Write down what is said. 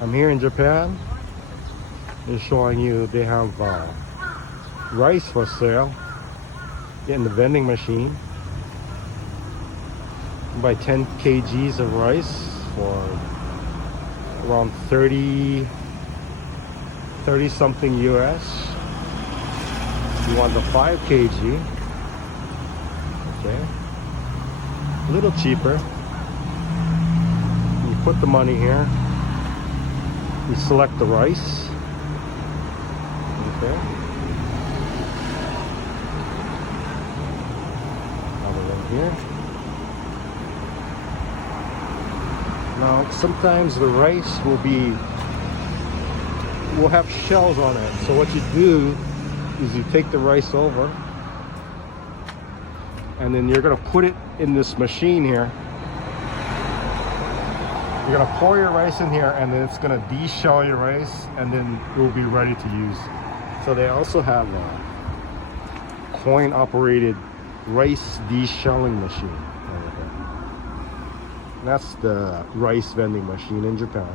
I'm here in Japan. They're showing you they have rice for sale in the vending machine. You buy 10 kgs of rice for around 30 something US. You want the 5 kg. Okay. A little cheaper. You put the money here. You select the rice. Okay. Another one here. Now, sometimes the rice will have shells on it. So what you do is you take the rice over, and then you're gonna put it in this machine here. You're gonna pour your rice in here, and then it's gonna de-shell your rice, and then it will be ready to use. So they also have a coin-operated rice de-shelling machine. That's the rice vending machine in Japan.